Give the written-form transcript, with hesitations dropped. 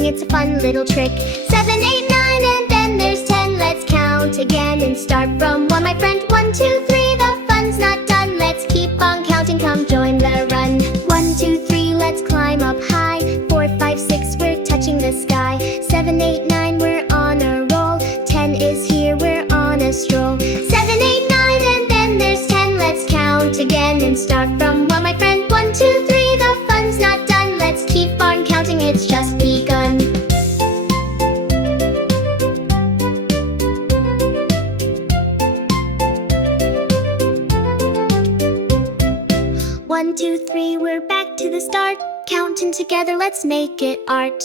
counting, it's a fun little trick. 7, 8, 9, and then there's 10. Let's count again and start from 1, my friend. 1, 2, 3, the fun's not done. Let's keep on counting, come join the run. 1, 2, 3, let's climb up high. 4, 5, 6, we're touching the sky. 7, 8, 9, we're on a roll. 10 is here, we're on a stroll. 7, 8, 9, and then there's 10. Let's count again and start from 1, my friend. 1, 2, 3, the fun's not done. Let's keep on counting, it's just begun. 1, 2, 3, we're back to the start. Counting together, let's make it art.